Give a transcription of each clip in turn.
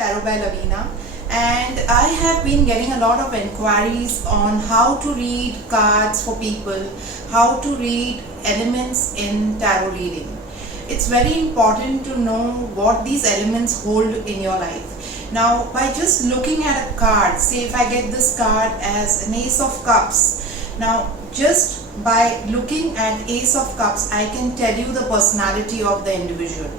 Tarot by Lavina, and I have been getting a lot of inquiries on how to read cards for people, how to read elements in tarot reading. It's very important to know what these elements hold in your life. Now, by just looking at a card, say if I get this card as an Ace of Cups, now just by looking at Ace of Cups, I can tell you the personality of the individual.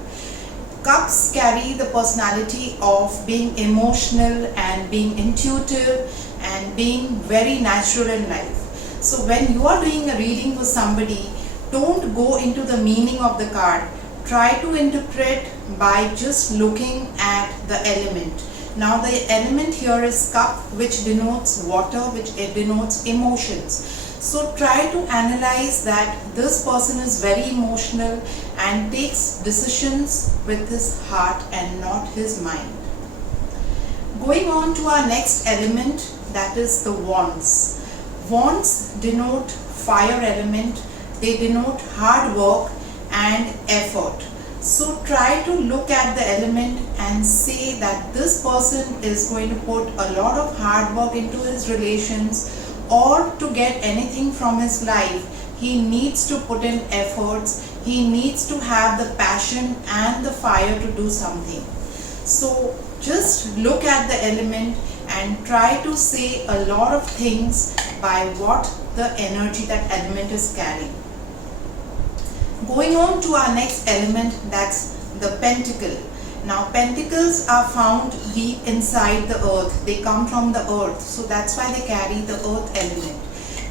Cups carry the personality of being emotional and being intuitive and being very natural in life. So when you are doing a reading for somebody, don't go into the meaning of the card. Try to interpret by just looking at the element. Now the element here is cup, which denotes water, which denotes emotions. So try to analyze that this person is very emotional and takes decisions with his heart and not his mind. Going on to our next element, that is the wands. Wands denote fire element, they denote hard work and effort. So try to look at the element and say that this person is going to put a lot of hard work into his relations, or to get anything from his life, he needs to put in efforts, he needs to have the passion and the fire to do something. So just look at the element and try to say a lot of things by what the energy that element is carrying. Going on to our next element, that's the pentacle. Now pentacles are found deep inside the earth, they come from the earth, so that's why they carry the earth element.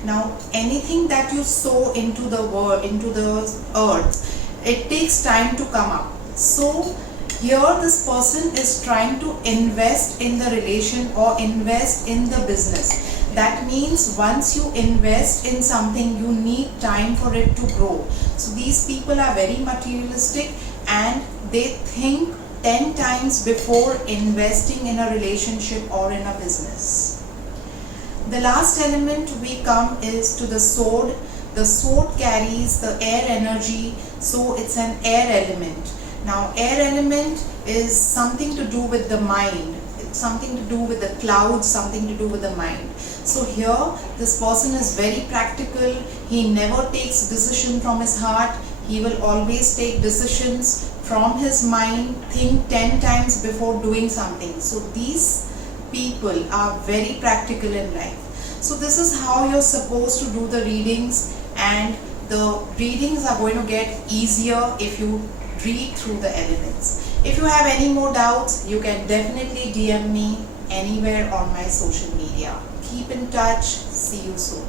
Now anything that you sow into the world, into the earth, it takes time to come up. So here this person is trying to invest in the relation or invest in the business. That means once you invest in something, you need time for it to grow. So these people are very materialistic and they think 10 times before investing in a relationship or in a business. The last element we come is to the sword. The sword carries the air energy, so it's an air element. Now air element is something to do with the mind. It's something to do with the clouds, something to do with the mind. So here this person is very practical. He never takes decision from his heart. He will always take decisions from his mind, think 10 times before doing something. So these people are very practical in life. So this is how you're supposed to do the readings, and the readings are going to get easier if you read through the elements. If you have any more doubts, you can definitely DM me anywhere on my social media. Keep in touch. See you soon.